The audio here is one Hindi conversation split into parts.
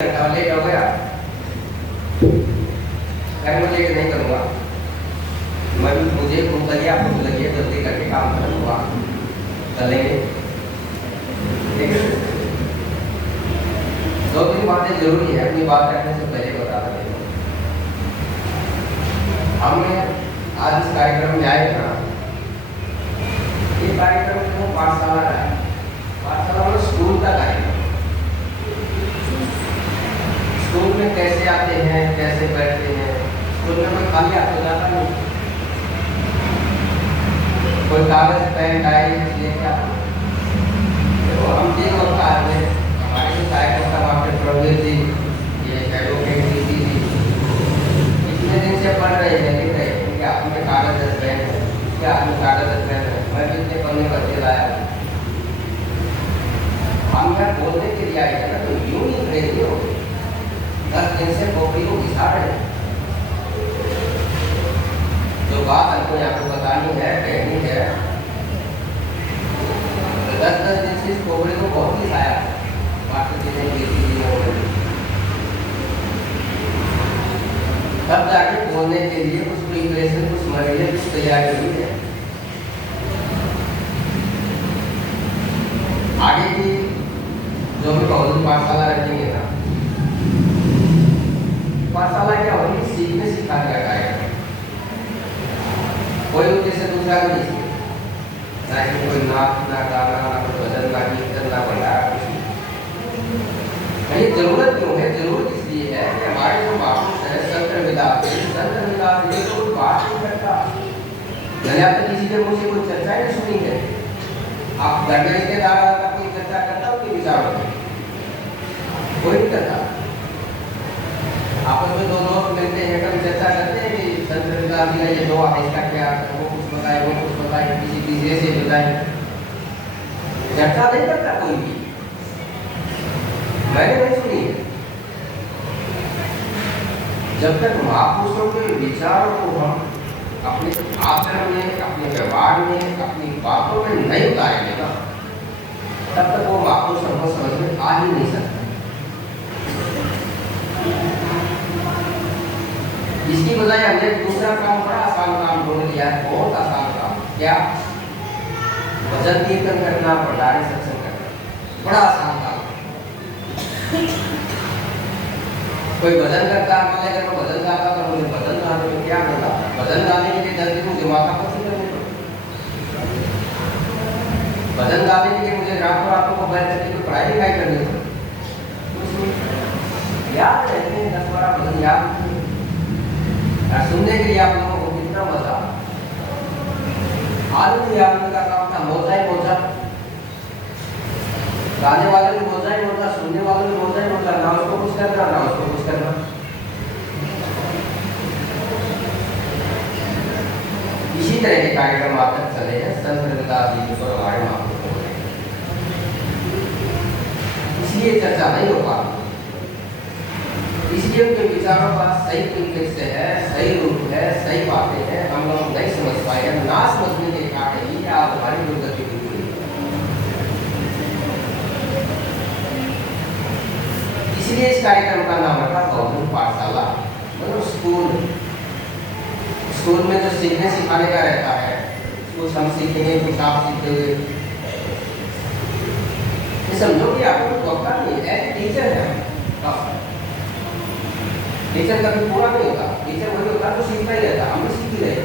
लेट हो गया, अगर मैं लेट नहीं करूँगा, मुझे भूख लगी, आपको भूख लगी है, जल्दी करके काम करूँगा, चलेंगे। ठीक है, दो तीन बातें जरूरी है, अपनी बात रखने से पहले बता दें। हमने आज इस कार्यक्रम में आए ना, ये कार्यक्रम जो पाठशाला का है, पाठशाला में स्कूल का कार्यक्रम। स्कूल में कैसे आते हैं, कैसे बैठते हैं, स्कूल में कोई खाली हाथ तो जाता नहीं, कोई कागज पेन डायरी लेके आता। तो हम ये होता है, हमारे जो कार्यकर्ता वहाँ पे प्रवीण जी, ये एडवोकेट जी इतने दिन से पढ़ रहे हैं, लिख रहे हैं, उनके हाथ में कागज पेन है, उसके हाथ में कागज पेन है, मैं कितने पन्ने बच्चे लाया। हम यहाँ बोलने के लिए आए थे ना, तो यूं ही खड़े हो 10 दिन से खोपड़ी को घिसा रहे। जो बात हमको यहाँ पे बतानी है, कहनी है, तो 10 दिन से इस खोपड़ी को बहुत घिसाया, बाकी चीजें तब जाके बोलने के लिए कुछ प्रिपरेशन, कुछ मटेरियल, कुछ तैयारी हुई है। आगे की जो भी बहुजन पाठशाला रखेंगे ना, पाठशाला क्या होगी, सीखने सिखाने का कार्यक्रम। कोई उद्देश्य दूसरा भी नहीं सीखे, ना कि कोई नाच, ना गाना, ना कोई भजन, ना कीर्तन, ना भंडारा, कुछ नहीं। ये जरूरत क्यों है? जरूरत इसलिए है कि हमारे जो महापुरुष है, संत रविदास ये तो कोई बात नहीं करता। मैंने अब तक किसी के मुँह से कोई चर्चा नहीं सुनी है। आप घर में रिश्तेदार का कोई चर्चा करता हो कि विचारों में? कोई नहीं करता। आपस में दो दोस्त मिलते हैं, कभी चर्चा करते हैं कि संत रविदास जी ने ये दो इसका क्या, वो कुछ बताए, वो कुछ बताए, किसी तीसरे से बताए। चर्चा नहीं करता कोई भी, मैंने नहीं सुनी है। जब तक महापुरुषों के विचारों को हम अपने आचरण में, अपने व्यवहार में, अपनी बातों में नहीं उतारेंगे ना, तब तक वो महापुरुष हमको समझ में आ ही नहीं सकता। इसकी बजाय हमने दूसरा काम, बड़ा आसान काम ढूंढ लिया है, बहुत आसान काम। क्या? भजन कीर्तन करना, भंडारे सत्संग करना, बड़ा आसान काम। कोई भजन करता है, मान अगर मैं भजन गाता तो मुझे भजन गाने में क्या मिला? भजन गाने के लिए 10 दिन मुझे माथा पच्ची करनी पड़ी। भजन गाने के लिए मुझे रातों रातों को बैठ करके कोई पढ़ाई लिखाई करनी पड़ी। याद रहते हैं 10-12 भजन याद, सुनने के लिए आप लोगों को कितना मजा। आदमी आदमी का काम था मौजा ही मौजा, गाने वाले भी मौजा ही मौजा, सुनने वाले भी मौजा ही मौजा, ना उसको कुछ करना, ना उसको कुछ करना। इसी तरह के कार्यक्रम आज तक चले हैं संत रविदास जी पर हमारे महापुरुषों ने, इसलिए चर्चा नहीं हो पाती। इसलिए उनके विचारों का सही तरीके है, सही रूप है, सही बातें हैं, हम लोग नहीं समझ पाए। ना समझने के कारण ही आज हमारी दुर्गति हुई। इसलिए इस कार्यक्रम का नाम रखा बहुजन पाठशाला, मतलब स्कूल। स्कूल में जो सीखने सिखाने का रहता है, कुछ हम सीखेंगे, कुछ आप सीखेंगे। ये समझो कि आपको वक्ता नहीं है, टीचर है। टीचर कभी पूरा नहीं होता, टीचर वही होता है जो सीखता ही रहता। हम भी सीख ही रहे।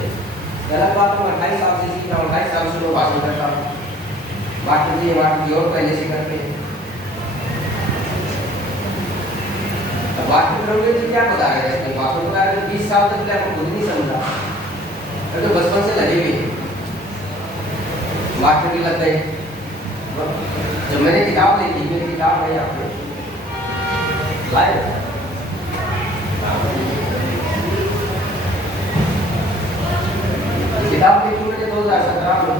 गलत बात मैं 28 साल से सीख रहा हूँ, 28 साल से लोग भाषण करता हूँ, बात की और पहले से करते हैं। अब बात करोगे तो क्या बता रहे हैं? भाषण बता रहे 20 साल तक आपको खुद नहीं समझा, तो बचपन से लगे हुए बात भी लग गए। जब मैंने किताब लिखी, मेरी किताब है यहाँ पे लाए, किताब लिखी मैंने 2017 में।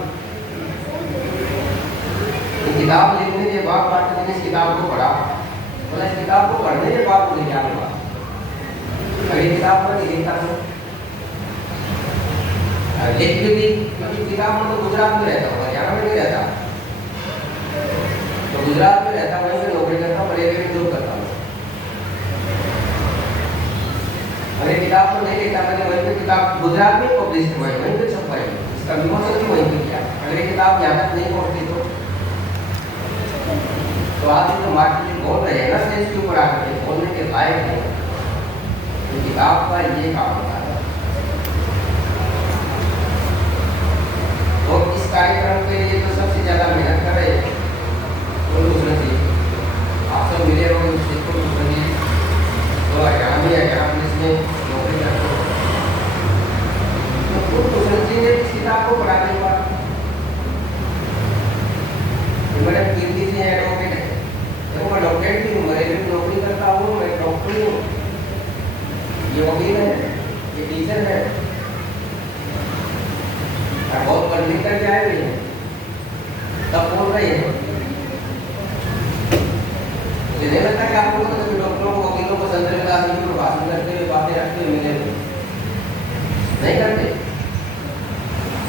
किताब लिखने के बाद मैंने इस किताब को पढ़ा, बोला इस किताब को पढ़ने के बाद मुझे क्या मिला? अगली किताब में लिखता हूँ, लिख भी दी, क्योंकि किताब में तो गुजरात में रहता हूँ, हरियाणा में नहीं रहता। तो गुजरात में रहता, वहीं से नौकरी करता, बड़े जॉब करता हूँ। किताब तो नहीं लिखा, मैंने वहीं पे किताब गुजरात में पब्लिश करवाई, वहीं पे छपवाई, इसका विमोचन भी वहीं पे किया। अगर ये किताब यहाँ तक नहीं पहुँचती तो आज जो मार्केट बोल रहे हैं ना स्टेज के ऊपर आकर के बोलने के लायक है, तो किताब का ये काम होता है। तो इस कार्यक्रम के लिए तो सबसे ज़्यादा मेहनत कर रहे हैं तो दूसरे जी आप सब मिले हो, देखो दूसरे जी तो हरियाणा पुलिस में नौकरी करते हो, तो दूसरे जी ने इस किताब को पढ़ाने के बाद मेरे कीर्ति से एडवोकेट है, तो मैं डॉक्टरेट भी हूँ, मैं रेलवे में नौकरी करता हूँ, मैं डॉक्टर हूँ, ये वकील है, ये टीचर है, बहुत पढ़ लिख कर आए हुए हैं, तब बोल रहे हैं। मुझे नहीं लगता कि आप लोग तो डॉक्टरों को, वकीलों को संत रविदास जी को भाषण करते हुए बातें रखते हुए मिले नहीं करते।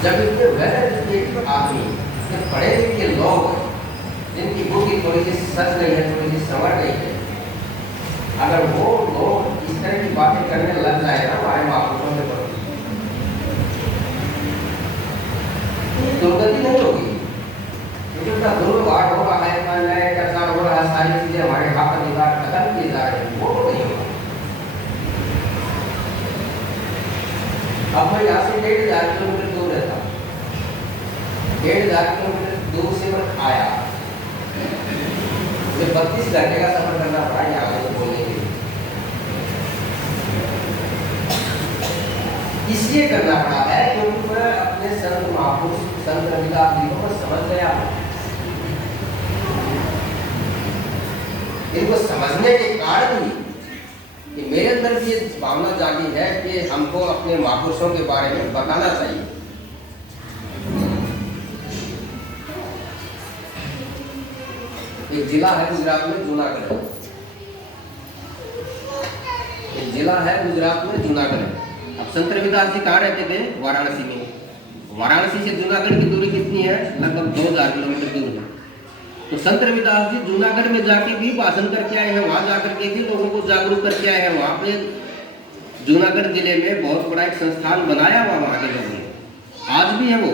जब इतने वेल एजुकेटेड आदमी, इतने पढ़े लिखे लोग, जिनकी बुद्धि थोड़ी सी सच गई है, थोड़ी सी संवर गई है, अगर वो लोग इस तरह की बातें करने लग जाए ना हमारे महापुरुषों के प्रति, दुर्गति नहीं होगी, क्योंकि उनका दुर्व्यवहार हो रहा है, अन्याय अत्याचार हो रहा है, सारी चीजें हमारे हाथ अधिकार खत्म किए जा रहे हैं, वो नहीं होगा। अब मैं यहाँ से 1500 किलोमीटर दूर रहता हूँ, 1500 किलोमीटर दूर से मैं आया, मुझे 32 घंटे का सफर करना पड़ा यहाँ से बोलने के लिए। इसलिए करना पड़ा है क्योंकि मैं अपने संत महापुरुष संत रविदास जी को समझ गया हूँ। इनको समझने के कारण ही कि मेरे अंदर भी ये भावना जागी है कि हमको अपने महापुरुषों के बारे में बताना चाहिए। एक जिला है गुजरात में जूनागढ़, एक जिला है गुजरात में जूनागढ़। अब संत रविदास जी कहाँ रहते थे? वाराणसी में। वाराणसी से जूनागढ़ की दूरी कितनी है? लगभग 2000 किलोमीटर दूर है। तो संत रविदास जी जूनागढ़ में जाके भी भाषण करके आए हैं, वहां जाकर के भी लोगों को जागरूक करके आए हैं। वहां पे जूनागढ़ जिले में बहुत बड़ा एक संस्थान बनाया हुआ वहां के लोगों ने, आज भी है वो।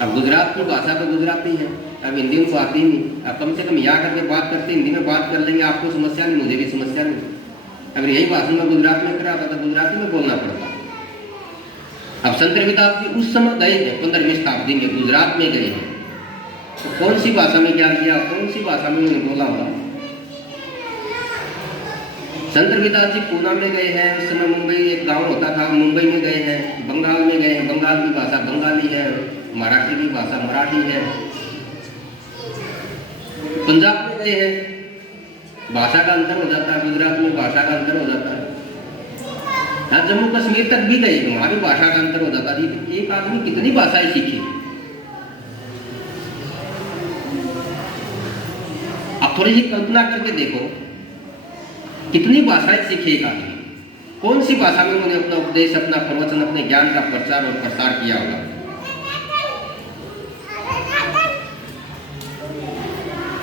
अब गुजरात की भाषा तो गुजराती है, अब हिंदी उनको आती नहीं। अब कम से कम यहाँ करके बात करते हिंदी में बात कर लेंगे, आपको समस्या नहीं, मुझे भी समस्या नहीं। अगर यही भाषण में गुजरात में करा तो गुजराती में बोलना पड़ता। अब संत रविदास जी उस समय गए थे 15वीं शताब्दी में, गुजरात में गए हैं, तो कौन सी भाषा में ज्ञान दिया, कौन सी भाषा में उन्होंने बोला होगा? संत रविदास जी पूना में गए हैं, उस समय मुंबई एक गांव होता था, मुंबई में गए हैं, बंगाल में गए हैं, बंगाल की भाषा बंगाली है, मराठी की भाषा मराठी है, पंजाब में गए हैं, भाषा का अंतर हो जाता है, गुजरात में भाषा का अंतर हो जाता है, हाँ जम्मू कश्मीर तक भी गए, वहां भी भाषा का अंतर हो जाता है। एक आदमी कितनी भाषाएं सीखे? आप थोड़ी सी कल्पना करके देखो, कितनी भाषाएं सीखे एक आदमी, कौन सी भाषा में उन्होंने अपना उपदेश, अपना प्रवचन, अपने ज्ञान का प्रचार और प्रसार किया होगा?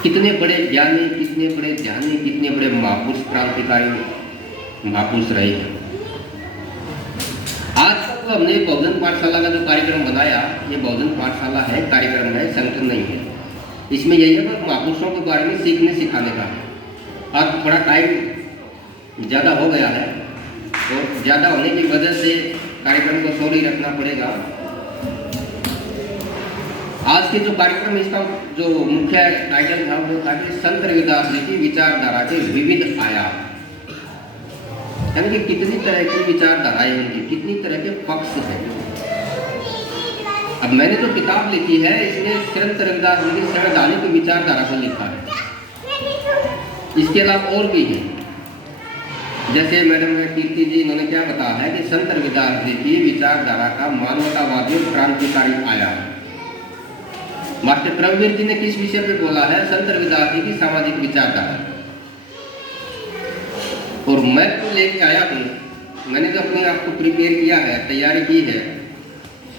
कितने बड़े ज्ञानी, कितने बड़े ध्यानी, कितने बड़े महापुरुष, क्रांतिकारी महापुरुष रहे हैं। आज तक तो हमने बहुजन पाठशाला का जो कार्यक्रम बनाया, ये बहुजन पाठशाला है, कार्यक्रम है, संगठन नहीं है। इसमें यही है कि महापुरुषों के बारे में सीखने सिखाने का है। आज थोड़ा टाइम ज़्यादा हो गया है, और ज़्यादा होने की वजह से कार्यक्रम को सॉरी रखना पड़ेगा। आज के जो कार्यक्रम, इसका जो मुख्य टाइटल था वो था कि संत रविदास जी की विचारधारा के विविध आयाम, यानी कि कितनी तरह की विचारधाराएं उनकी, कितनी तरह के पक्ष हैं। अब मैंने जो किताब लिखी है, इसमें संत रविदास जी की संवैधानिक विचारधारा को लिखा है। इसके अलावा और भी है, जैसे मैडम कीर्ति जी इन्होंने क्या बताया है कि संत रविदास जी की विचारधारा का मानवतावादी और क्रांतिकारी आयाम। मास्टर प्रवीर जी ने किस विषय पे बोला है? संत रविदास जी की सामाजिक विचारधारा। और मैं तो लेके आया हूँ, मैंने जो अपने आप को प्रिपेयर किया है, तैयारी की है,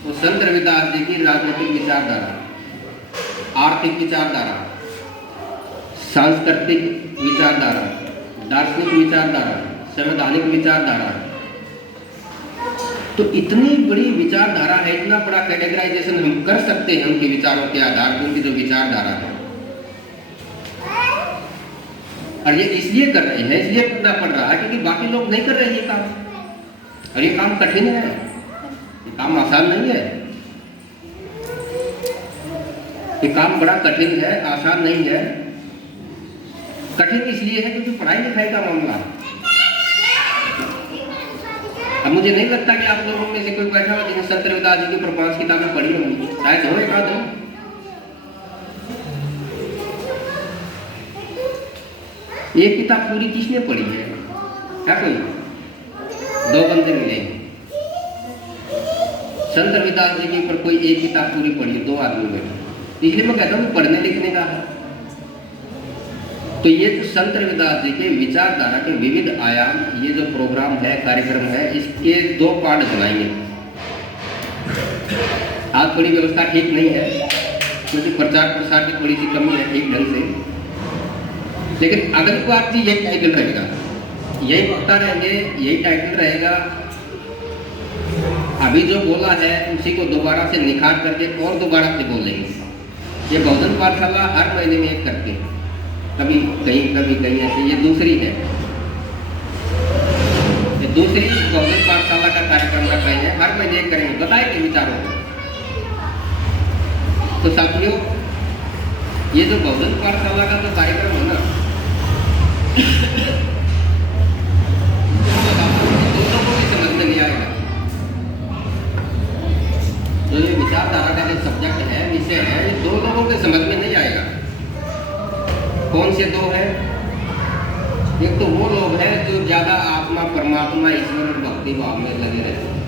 वो संत रविदास जी की राजनीतिक विचारधारा, आर्थिक विचारधारा, सांस्कृतिक विचारधारा, दार्शनिक विचारधारा, संवैधानिक विचारधारा। तो इतनी बड़ी विचारधारा है, इतना बड़ा कैटेगराइजेशन हम कर सकते हैं उनके विचारों के आधार पर, उनकी जो विचारधारा है। और ये इसलिए कर रहे हैं, इसलिए करना पड़ रहा है क्योंकि बाकी लोग नहीं कर रहे ये काम, और ये काम कठिन है, ये काम आसान नहीं है, ये काम बड़ा कठिन है, आसान नहीं है। कठिन इसलिए है क्योंकि पढ़ाई लिखाई का मामला है। अब मुझे नहीं लगता कि आप लोगों में से कोई बैठा हो जिन्हें संत रविदास जी की ऊपर 5 किताबें पढ़ी होंगी, शायद हो एक आध। एक किताब पूरी किसने पढ़ी है? क्या कोई 2 बंदे मिलेंगे। संत रविदास जी के ऊपर कोई एक किताब पूरी पढ़ी है, 2 आदमी बैठे। इसलिए मैं कहता हूँ पढ़ने लिखने का है। तो ये तो संत रविदास जी के विचारधारा के विविध आयाम, ये जो प्रोग्राम है, कार्यक्रम है, इसके 2 पार्ट बनाएंगे। आज थोड़ी व्यवस्था ठीक नहीं है क्योंकि प्रचार प्रसार की थोड़ी सी कमी है ठीक ढंग से, लेकिन अगली बार भी यही टाइटल रहेगा, यही वक्ता रहेंगे, यही टाइटल रहेगा। अभी जो बोला है उसी को दोबारा से निखार करके और दोबारा से बोलेंगे। ये बहुजन पाठशाला हर महीने में एक करते हैं, कभी कहीं ऐसे। ये दूसरी है, ये दूसरी बहुजन पाठशाला का कार्यक्रम रख रहे हैं, हर महीने एक करेंगे, बताएंगे विचारों को। तो साथियों, ये जो बहुजन पाठशाला का जो कार्यक्रम है ना, दो लोगों की समझ में नहीं आएगा। जो ये विचारधारा का जो सब्जेक्ट है, विषय है, ये 2 लोगों के समझ में नहीं आएगा। कौन से 2 हैं? एक तो वो लोग हैं जो ज्यादा आत्मा, परमात्मा, ईश्वर और भक्ति भाव में लगे रहते हैं।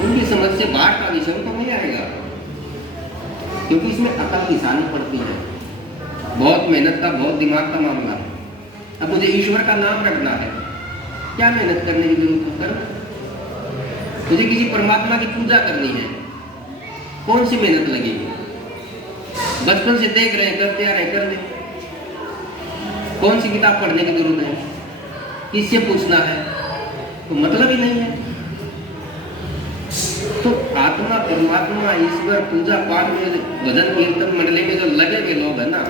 उनकी समझ से बाहर का विषय उनको नहीं आएगा, क्योंकि इसमें अकल दिखानी पड़ती है, बहुत मेहनत का, बहुत दिमाग का मामला है। अब मुझे ईश्वर का नाम रखना है, क्या मेहनत करने की जरूरत है? मुझे किसी परमात्मा की पूजा करनी है, कौन सी मेहनत लगेगी? बचपन से देख रहे हैं, करते आ रहे, कर ले। कौन सी किताब पढ़ने की जरूरत है? किससे पूछना है? तो मतलब ही नहीं है। तो आत्मा, परमात्मा, ईश्वर, पूजा पाठ में, भजन कीर्तन मंडली में जो लगे हुए लोग हैं ना,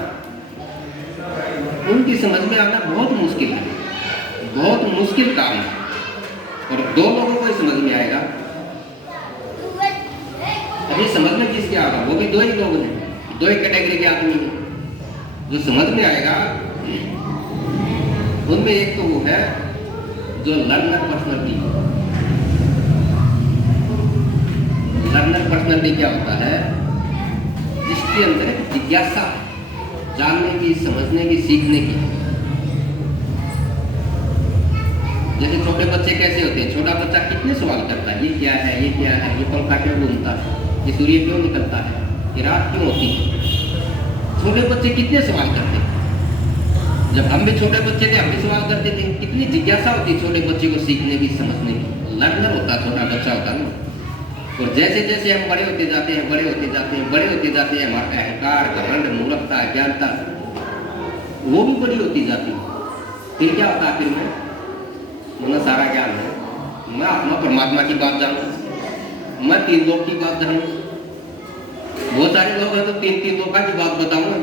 उनकी समझ में आना बहुत मुश्किल है, बहुत मुश्किल काम है। और 2 लोगों को ही समझ में आएगा। अभी समझ में किसके आ रहा? वो भी 2 ही लोग हैं, 2 ही कैटेगरी के आदमी हैं जो समझ में आएगा। उनमें एक तो वो है जो लर्नर पर्सनैलिटी। लर्नर पर्सनैलिटी क्या होता है? जिसके अंदर एक जिज्ञासा, जानने की, समझने की, सीखने की। जैसे छोटे बच्चे कैसे होते हैं? छोटा बच्चा कितने सवाल करता है, ये क्या है, ये क्या है, ये पंखा क्यों घूमता है, ये सूर्य क्यों निकलता है, ये रात क्यों होती है? छोटे बच्चे कितने सवाल करते हैं। जब हम भी छोटे बच्चे थे, हम भी सवाल करते थे। कितनी जिज्ञासा होती छोटे बच्चे को सीखने की, समझने की। लर्नर होता छोटा बच्चा होता ना। और जैसे जैसे हम बड़े होते जाते हैं, बड़े होते जाते हैं, बड़े होते जाते हैं, हमारा अहंकार, घमंड, मूर्खता, अज्ञानता वो भी बड़ी होती जाती है। फिर क्या होता है? आखिर में मुझे सारा ज्ञान है, मैं आत्मा परमात्मा की बात जानूं, मैं 3 लोक की बात जानूं। बहुत सारे लोग हैं तो 3 लोक की बात बताऊंगा।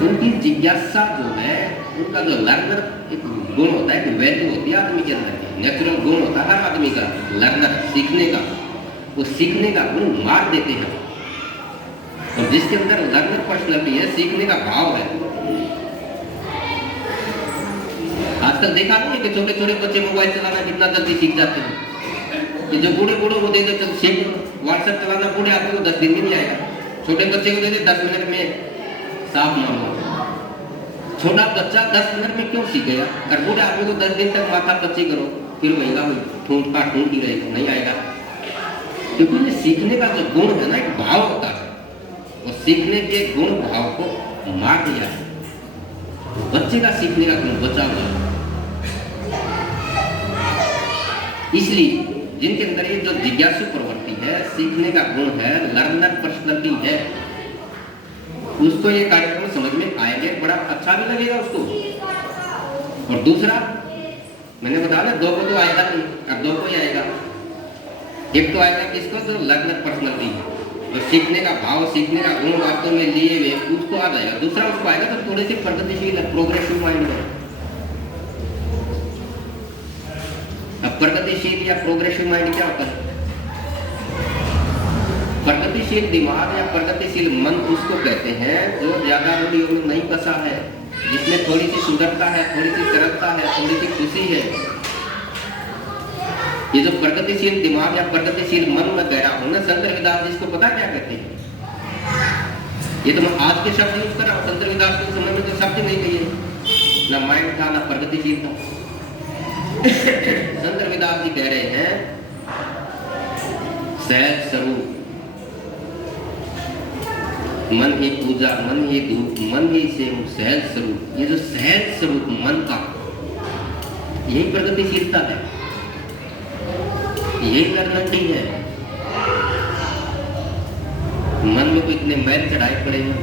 उनकी जिज्ञासा जो है, उनका जो लर्नर एक गुण होता है, एक वैल्यू होती है आदमी के अंदर, नेचुरल गुण होता है हर आदमी का, लर्नर, सीखने का। वो सीखने का गुण मार देते हैं। और जिसके अंदर लर्नर पर्सनैलिटी है, सीखने का भाव है। आजकल देखा नहीं है कि छोटे छोटे बच्चे मोबाइल चलाना कितना जल्दी सीख जाते हैं। ये जो बूढ़े बूढ़े को दे दे चल सीख, व्हाट्सएप चलाना बूढ़े आदमी को 10 दिन में नहीं आएगा, छोटे बच्चे को दे दे 10 मिनट में साफ मामला। छोटा बच्चा 10 मिनट में क्यों सीखेगा? और बूढ़े आदमी को 10 दिन तक माथा पच्ची करो, फिर वहीगा वही ठूंठता ठूंठ ही रहेगा, नहीं आएगा। क्योंकि ये सीखने का जो गुण है ना, एक भाव होता है, और सीखने के गुण भाव को मार दिया है। बच्चे का सीखने का गुण बचा हुआ है। इसलिए जिनके अंदर ये जो जिज्ञासु प्रवृत्ति है, सीखने का गुण है, लर्नर पर्सनैलिटी है, उसको ये कार्यक्रम समझ में आएंगे। बड़ा अच्छा भी लगेगा उसको। और दूसरा मैंने बताया ना, 2 को तो आएगा नहीं, अब 2 को ही आएगा। एक तो आएगा किसको, जो लर्नर पर्सनलिटी है, जो सीखने का भाव, सीखने का गुण वास्तव में लिए हुए, उसको आ जाएगा। दूसरा उसको आएगा तो थोड़ी सी प्रगतिशील प्रोग्रेसिव माइंड में। अब प्रगतिशील या प्रोग्रेसिव माइंड क्या होता है? प्रगतिशील दिमाग या प्रगतिशील मन उसको कहते हैं जो ज्यादा रूढ़ियों में नहीं फंसा है, जिसमें थोड़ी सी सुंदरता है, थोड़ी सी सरलता है, थोड़ी सी खुशी है। ये जो प्रगतिशील दिमाग या प्रगतिशील मन में गहरा होना, संत रविदास जी इसको पता क्या कहते हैं? ये तो मैं आज के शब्द यूज कर रहा हूँ, संत रविदास के समय में तो शब्द नहीं कहिए, ना माइंड था ना प्रगतिशील था। संत रविदास जी कह रहे हैं सहज स्वरूप, मन ही पूजा, मन ही धूप, मन ही सेव, सहज स्वरूप। ये जो सहज स्वरूप मन का, यही प्रगतिशीलता है, यही लर्निंग है। मन में कोई इतने मैल चढ़ाए पड़े हैं,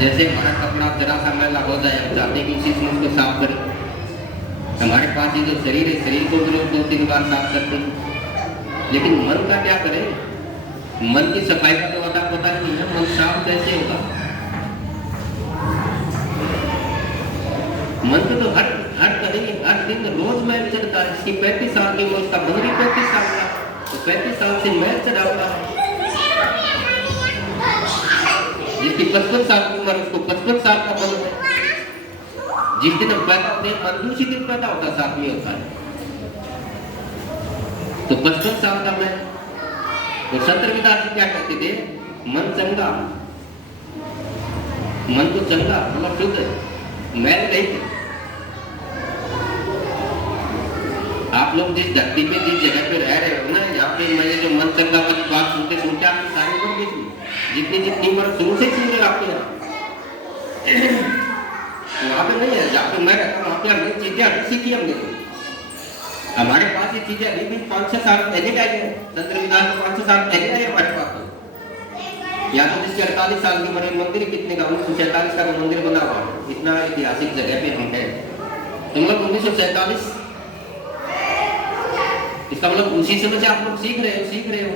जैसे हमारा कपड़ा जरा सा मैला हो जाए, हम चाहते हैं कि उसी से उसको साफ करें। हमारे पास ये जो शरीर है, शरीर को भी लोग 2-3 बार साफ करते हैं, लेकिन मन का क्या करें? मन की सफाई का तो पता नहीं है, मन साफ कैसे होगा? मन को तो हर कहीं हर दिन रोज मैल चढ़ता है। इसकी 35 साल की उम्र, उसका मन भी 35 साल का, तो 35 साल से मैल चढ़ा होता है। जिसकी 55 साल की उम्र, उसको 55 साल का मन है। जिस दिन हम पैदा होते हैं, मन उसी दिन पैदा होता है, साथ में होता है, तो 55 साल का मैं। तो संत रविदास जी क्या कहते थे? मन चंगा, मन को चंगा मतलब शुद्ध है, मैल नहीं है। आप लोग जिस धरती पे, जिस जगह पे रह रहे हो ना, यहाँ पे मैंने जो मन चंगा वाली बात सुनते सुनते आपकी सारी उम्र बीच में, जितनी उम्र शुरू से सुन रहे आपके यहाँ, वहाँ पे नहीं है। जहाँ पे मैं रहता हूँ वहाँ पे हमने चीजें अभी सीखी, हमने हमारे पास ये चीजें अभी भी 5-6 साल पहले का है। संत रविदास को 5-6 साल पहले का है हमारे पास। या तो जिसके 48 साल की बने मंदिर कितने का, 1947 का मंदिर बना हुआ है, इतना ऐतिहासिक जगह पे हम हैं। तो मतलब 1947, इसका मतलब उसी समय से आप लोग सीख रहे हो।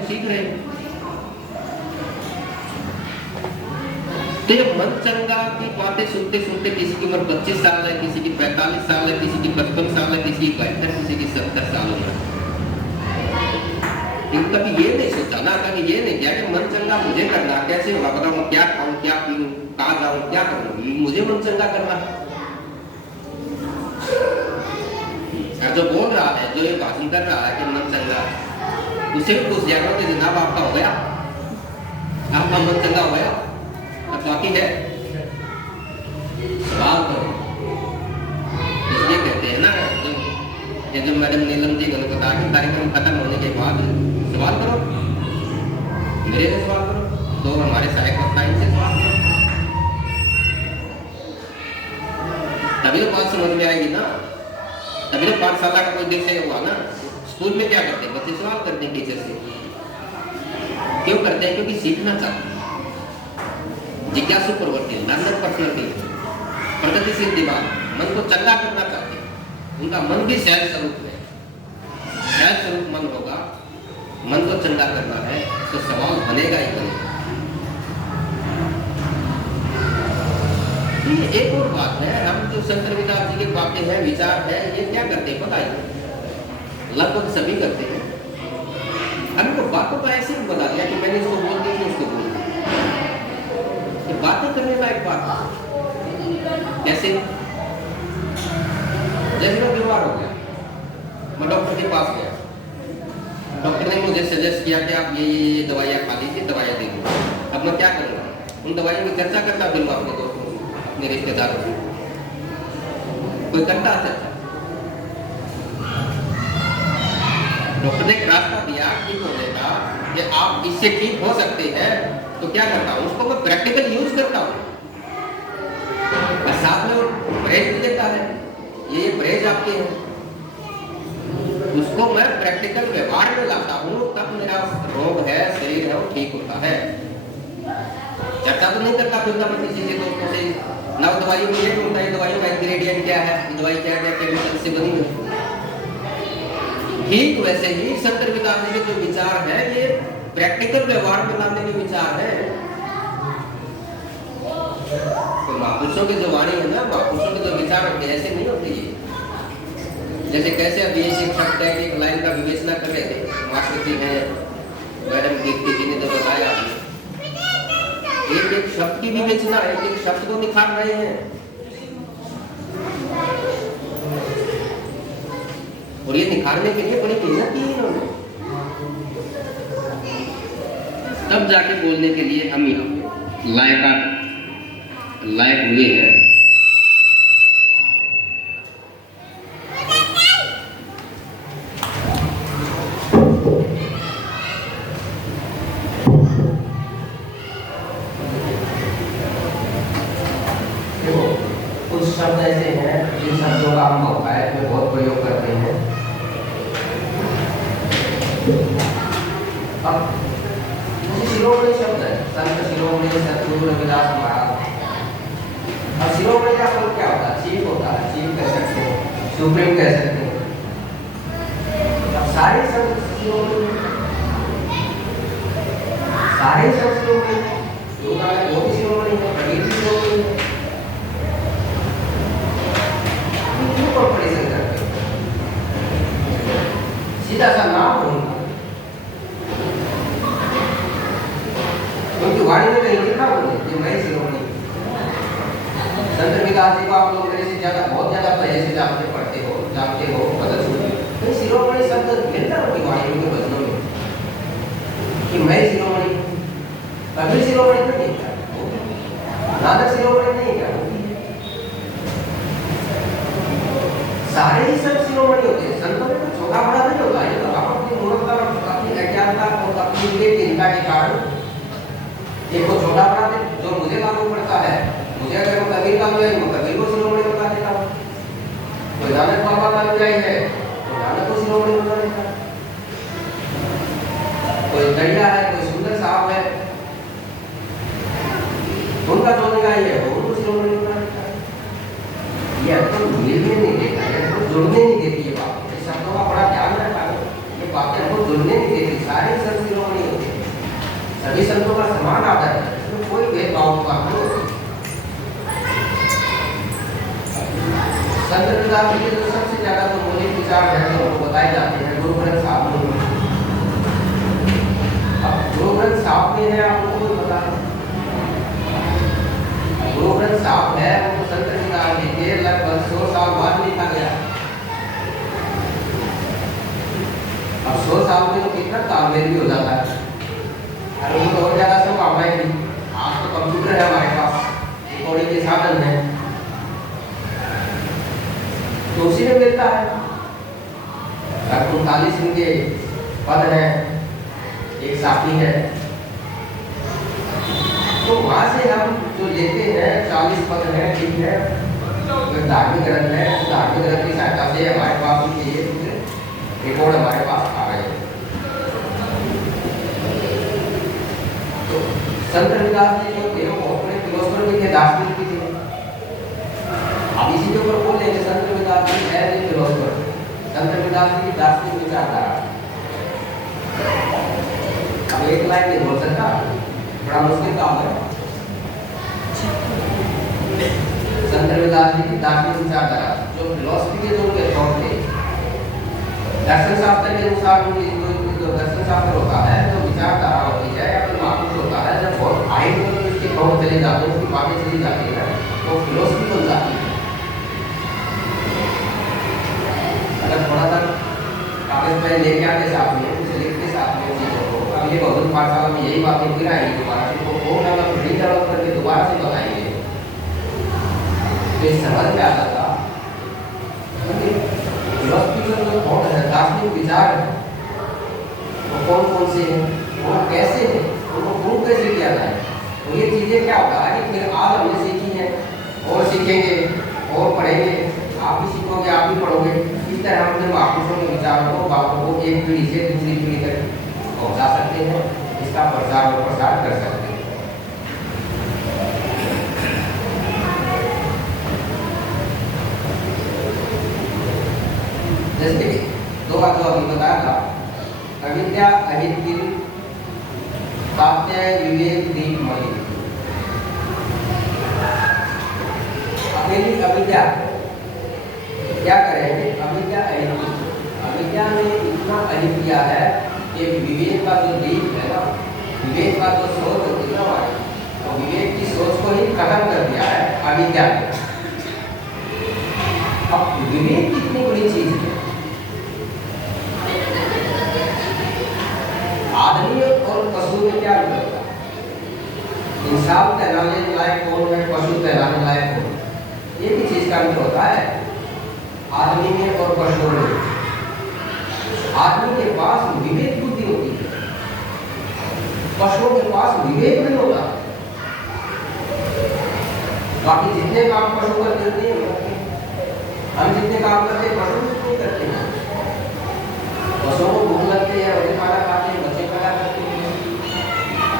तो ये मन चंगा की बातें सुनते सुनते किसी की उम्र 25 साल है, किसी की 45 साल है, किसी की 55 साल है, किसी की 72, किसी की 70 साल है। कभी ये नहीं सोचा ना, कभी ये नहीं किया कि मन चंगा मुझे करना कैसे होगा, बताऊँ क्या खाऊं, क्या पीऊं, कहाँ जाऊं, क्या करूँ, मुझे मन चंगा करना। जो बोल रहा है, जो ये भाषण कर रहा है कि मन चंगा, उसे भी पूछ जाएगा कि जनाब आपका हो गया, आपका मन चंगा हो गया? बाकी है सवाल करो। इसलिए कहते हैं ना, ये जो मैडम नीलम जी ने बताया कि कार्यक्रम खत्म होने के बाद सवाल करो, मेरे से सवाल करो, तो हमारे सहायक वक्ता इनसे सवाल करो, तभी तो बात समझ में आएगी ना। तभी तो पाठशाला का कोई दिवस हुआ ना। स्कूल में क्या करते हैं? बच्चे सवाल करते हैं टीचर से। क्यों करते हैं? क्योंकि सीखना चाहते हैं, जिज्ञासु प्रवृत्ति, लर्नर पर्सनलिटी, प्रगतिशील दिमाग, मन को चंगा करना चाहते हैं। उनका मन भी सहज स्वरूप है, सहज स्वरूप मन होगा, मन को चंगा करना है तो सवाल बनेगा ही बनेगा। ये एक और बात है, हम जो संत रविदास जी की बातें हैं, विचार है, ये क्या करते हैं पता है? लगभग सभी करते हैं। हमको बातों का ऐसे ही बता दिया कि मैंने इसको बोल दी थी, उसको बोल दी। बातें करने का एक बात कैसे? जैसे मैं बीमार हो गया, मैं डॉक्टर के पास गया, डॉक्टर ने मुझे सजेस्ट किया कि आप ये दवाइयाँ खा लीजिए, दवाइयाँ दे दो। अब मैं क्या करूँगा? उन दवाइयों की चर्चा करता फिरूँगा अपने दोस्तों से, मेरे रिश्तेदारों से, कोई करता चर्चा। डॉक्टर ने एक रास्ता दिया ठीक होने का कि आप इससे ठीक हो सकते हैं, तो क्या करता हूँ? उसको मैं प्रैक्टिकल यूज करता हूँ, और साथ में वो परहेज भी देता है, ये परहेज आपके हैं, उसको मैं प्रैक्टिकल व्यवहार में लाता हूँ, तब मेरा रोग है, शरीर है, वो ठीक होता है। चर्चा जादू नहीं करता फिरता मैं किसी से दोस्तों से ना वो दवाइयों में ये ढूंढता है दवाइयों का इंग्रेडिएंट क्या है, दवाई क्या क्या केमिकल से बनी है। ठीक वैसे ही संत रविदास जी के जो विचार है ये प्रैक्टिकल व्यवहार में लाने के विचार है। तो महापुरुषों की जो वाणी है ना, महापुरुषों के जो विचार होते हैं ऐसे नहीं होते ये। जैसे कैसे अभी एक शब्द है एक लाइन का विवेचना कर रहे थे मास्टर जी हैं मैडम कीर्ति जी ने तो बताया, एक एक शब्द की विवेचना है, एक एक शब्द को निखार रहे हैं। और ये निखारने के लिए बड़ी मेहनत की है इन्होंने, तब जाके बोलने के लिए हम यहाँ लायक हुए हैं। कुछ शब्द ऐसे हैं जिन शब्दों का हम भोपाल में बहुत प्रयोग करते हैं। अब शिरोमणि शब्द है, संत शिरोमणि सतगुरु रविदास महाराज। अब शिरोमणि का मतलब क्या होता है? चीफ होता है, चीफ कह सकते हैं, सुप्रीम कह सकते हैं। अब सारे शब्द शिरोमणि, सारे शब्द शिरोमणि, वो भी शिरोमणि है, कबीर भी शिरोमणि है। कॉर्पोरेशन करते सीधा सा नाम होगा, क्योंकि वाणी में कहीं लिखा होगा कि मैं शिरोमणि। संत रविदास जी को आप लोग मेरे से ज्यादा बहुत ज्यादा पहले से जानते हो पता तो शिरोमणि शब्द मिलता है उनकी वाणी के वचनों में कि मैं शिरोमणि। कबीर शिरोमणि तो नहीं था, नानक शिरोमणि नहीं था, सारे ही सब शिरोमणि होते हैं। संतों में तो छोटा बड़ा नहीं होता, ये तो आप अपनी मूर्खता अपनी अज्ञानता और अपनी विवेकहीनता के कारण एक को छोटा बड़ा दे जो मुझे लागू पड़ता है। मुझे अगर वो कबीर का अनुयायी हूँ, कबीर को शिरोमणि बता देता हूँ। कोई नानक बाबा का अनुयायी है तो नानक को शिरोमणि बता देता है। कोई दरिया है, कोई सुंदर साहब है, उनका जो अनुयायी है वो उनको शिरोमणि बता देता है। ये तो मिलने नहीं देता है, तो जुड़ने नहीं देती है बात। इस शब्दों का बड़ा ध्यान रखना है, ये बातें हमको जुड़ने नहीं देती। सारे संत शिरोमणि होते हैं, सभी संतों का समान आदर है, इसमें कोई भेदभाव की बात नहीं होती। संत रविदास जी के जो सबसे ज्यादा तो मौलिक विचार है जो हमको बताए जाते हैं गुरु ग्रंथ साहब में। अब गुरु ग्रंथ साहब में है, आप लोगों को पता है गुरु ग्रंथ साहब है, वो संत रविदास जी के लगभग 100 साल बाद लिखा गया। अब 100 साल में तो कितना तालमेल भी हो जाता है, अरे वो तो और ज्यादा संभावनाएं थी। आज तो कंप्यूटर है हमारे पास, रिकॉर्डिंग के साधन है, तो उसी में मिलता है। 39 इनके पद है, एक साथी है, तो वहां से हम जो लेते हैं 40 पद है, ठीक है। अगर धार्मिक ग्रंथ है तो धार्मिक ग्रंथ की सहायता से हमारे पास भी ये रिकॉर्ड हमारे पास आ गए। तो संत रविदास जी जो थे वो अपने फिलोसोफर भी थे, दार्शनिक भी थे। अब इसी के ऊपर बोल लेंगे संत रविदास जी है फिलोसोफर, संत रविदास जी की दार्शनिक विचारधारा। अब एक लाइन नहीं बोल सकता, बड़ा मुश्किल काम है। संत रविदास जी की दार्शनिक विचारधारा जो फिलोसफी के जो उनके थॉट थे, दर्शन शास्त्र के अनुसार जो दर्शन शास्त्र होता है, जो विचारधारा होती है या फिर महापुरुष होता है, जब बहुत हाई लेवल में उसके थॉट चले जाते हैं, उसकी बातें चली जाती है तो फिलोसफी बन जाती है। अगर थोड़ा सा कागज पे लेके आते साथ में, उसे लिखते साथ में चीजों को, अब ये बहुजन पाठशाला में यही बातें फिर आएंगी दोबारा से, तो वो डेवलप करके दोबारा से बताएंगे तो समझ में आता था। फिलोसफी का जो थॉट है, दार्शनिक विचार है, वो कौन कौन से हैं, वो कैसे हैं, उनको प्रूव कैसे किया जाए। तो ये चीजें क्या होता है कि फिर आज हमने सीखी है और सीखेंगे और पढ़ेंगे, आप भी सीखोगे, आप भी पढ़ोगे। इस तरह हम अपने महापुरुषों के विचारों को, बातों को एक पीढ़ी से दूसरी पीढ़ी तक पहुंचा सकते हैं, इसका प्रचार और प्रसार कर सकते हैं। का जो अभी बताया था, अविद्या अहित तात्या विवेक दीप मलिन। अकेली अविद्या क्या करेंगे? अविद्या अहित, अविद्या ने इतना अहित किया है कि विवेक का जो दीप है ना, विवेक का जो सोच होती है ना, तो विवेक की सोच को ही खत्म कर दिया है अविद्या ने। अब विवेक कितनी बड़ी चीज है। आदमी और पशु में क्या अंतर होता है? इंसान कहलाने लायक कौन है, पशु कहलाने लायक कौन है? ये भी चीज का अंतर होता है आदमी में और पशु में। आदमी के पास विवेक बुद्धि होती है, पशुओं के पास विवेक नहीं होता। बाकी जितने काम पशु करते हैं, हम जितने काम करते हैं पशु नहीं करते हैं। पशुओं को भूख लगती है, उन्हें खाना खाते हैं, बच्चे पैदा करते हैं,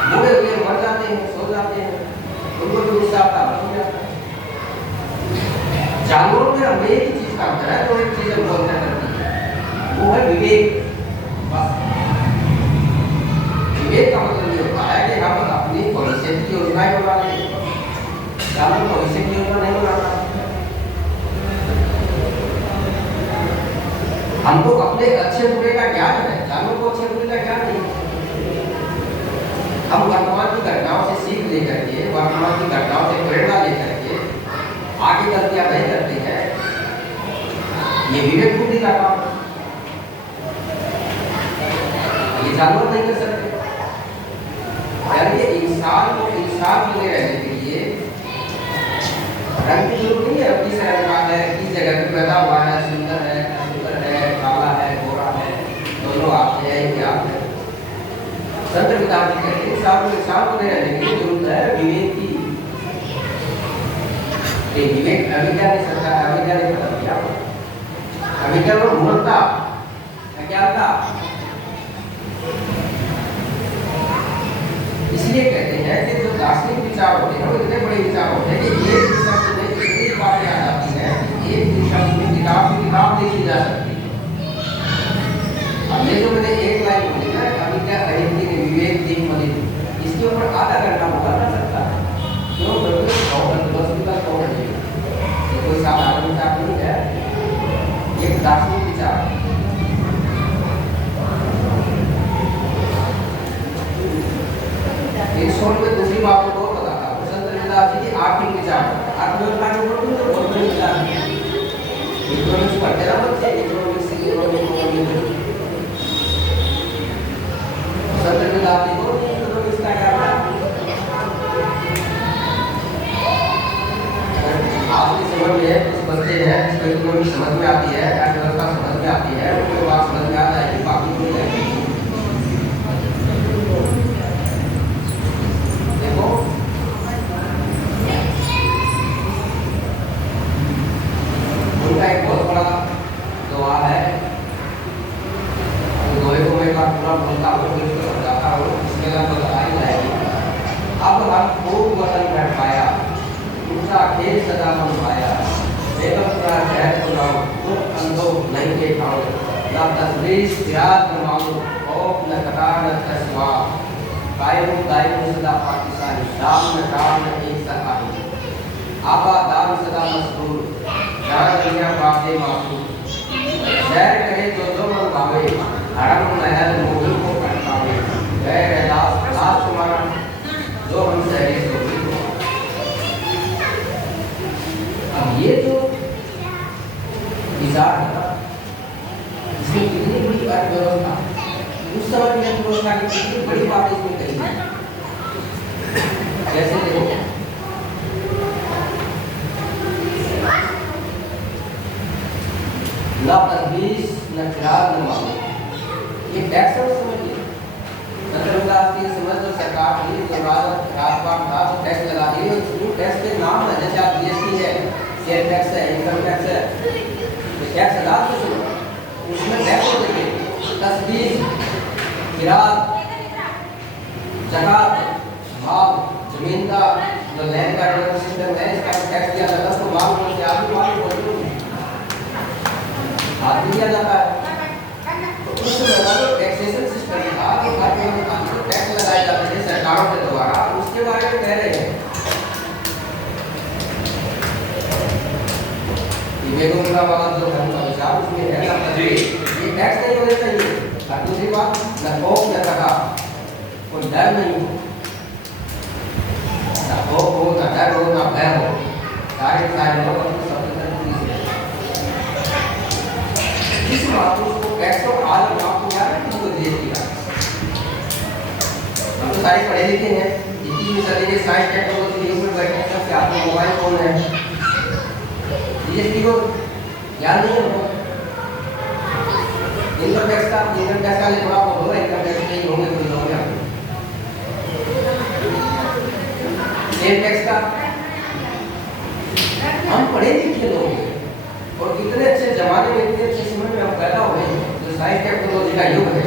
बूढ़े हुए मर जाते हैं, सो जाते हैं, उनको भी गुस्सा आता है। जानवरों में हमें एक ही चीज का अंतर है, तो एक चीज हम बोलते करती है, वो है विवेक। बस विवेक का मतलब ये होता है कि हम अपनी भविष्य की योजना बना लें। जानवर भविष्य की योजना नहीं बनाता। हमको अपने अच्छे बुरे का ज्ञान है, जानवर को अच्छे बुरे का ज्ञान नहीं। हम वर्तमान की घटनाओं से सीख लेकर के, वर्तमान की घटनाओं से प्रेरणा लेकर के आगे गलतियां नहीं करते हैं। ये विवेक बुद्धि का काम है, ये जानवर नहीं कर सकते। यानी इंसान को इंसान बने रहने के लिए रंग की जरूरत नहीं है। किस रंग का है, किस जगह पे पैदा हुआ है, सुंदर है, काला है, गोरा है, दोनों आपसे है कि आप है। संत पिताजी कहते हैं इंसान को रहने की जरूरत है विवेक की। विवेक अविद्या ने सरकार, अविद्या ने खत्म किया। अविद्या को मूर्खता क्या था? इसलिए कहते हैं कि जो दार्शनिक विचार होते हैं वो इतने बड़े विचार होते हैं कि एक शब्द में इतनी बातें आ जाती हैं कि एक शब्द में किताब देखी जा सकती है। अब ये जो मैंने एक लाइन बोली ना, अविद्या अहित विवेक दीप मलिन, इसके ऊपर आधा घंटा बोला जा सकता है। क्यों? क्योंकि 10 मिनट तक कौन है, कोई साधारण विचार नहीं है, एक दार्शनिक विचार है। एक शोध में दूसरी बात को और बताता हूँ। संत रविदास जी की आर्थिक विचार, अर्थव्यवस्था के ऊपर तो बहुत बड़ी विचार है। इकोनॉमिक्स पढ़ते ना बच्चे, इकोनॉमिक्स संत रविदास जी को इकोनॉमिक्स का क्या था? आपकी समझ में है, कुछ बच्चे हैं जिसको इकोनॉमिक्स समझ में आती है, अर्थव्यवस्था समझ में आती है, उनको बात समझ में आ जाएगी, बाकी नहीं जाएगी। उनका एक बहुत बड़ा दोहा है, दोहे को मैं पूरा बोलता हूँ, फिर उसको समझाता हूँ, इसके लिए तो बता ही जाएगी। अब हम खूब वतन बैठ पाया, ऊंचा खेल सदा मन पाया, बेगम का शहर को लाओ, दुख अंधो नहीं के खाओ, न तस्वीर सिराज न मांगो, औप न कटार न तस्वा, कायम दायम सदा पाकिस्तानी, दाम न काम न एक सहानी, आबा दाम सदा मशहूर, जान दुनिया बातें मासूम, शहर कहे जो मन भावे, हरम महल मोगल को पहनावे, गैर लाश तुम्हारा जो हम शहरी सोची हो। अब ये जो विचार है, इसमें कितनी बड़ी अर्थव्यवस्था, उस समय की अर्थव्यवस्था की कितनी बड़ी बात इसमें कही है। कैसे देखो, ना तजवीज़ न फिराद न मांगो, ये टैक्स है। समझिए सरकार की समझ, जो सरकार थी, जो राजपाट था, तो टैक्स लगा दिए। उस टैक्स के नाम है, जैसे आप जीएसटी है, शेयर टैक्स है, इनकम टैक्स है, तो टैक्स लगा के सुनो, उसमें टैक्स हो देंगे। तजवीज़, फिराद, जकात, भाव, जमीन का जो लैंड का सिस्टम है, इसका टैक्स दिया जाता है। तो माल बोलते हैं, आदमी माल बोलते हैं, आदमी दिया जाता है। उस समय का जो टैक्सेशन सिस्टम था तो हर जो टैक्स लगाए जाते थे सरकारों के द्वारा, उसके बारे में कह रहे हैं। बेगमपुरा वाला जो धर्म का विचार उसमें है ना, ये टैक्स नहीं होने चाहिए। और दूसरी बात, न खौफ न तका, कोई डर नहीं हो, न खौफ हो, न डर हो, न भय हो, सारे लोग अपनी स्वतंत्रता से इस बात को टैक्स और आज आपको याद है किसको जीएसटी का। हम तो सारे पढ़े लिखे हैं, 21वीं सदी के साइंस टेक्नोलॉजी के युग में बैठे हैं, सबसे आपको मोबाइल फोन है, जीएसटी को याद नहीं है। इनकम टैक्स का लिए थोड़ा बहुत होगा, इनकम टैक्स नहीं होंगे कोई लोग यहाँ, सेल टैक्स का हम पढ़े लिखे लोग हैं और कितने अच्छे जमाने में इतने अच्छे समय में हम पैदा हुए हैं, जो साइंस टेक्नोलॉजी का युग है,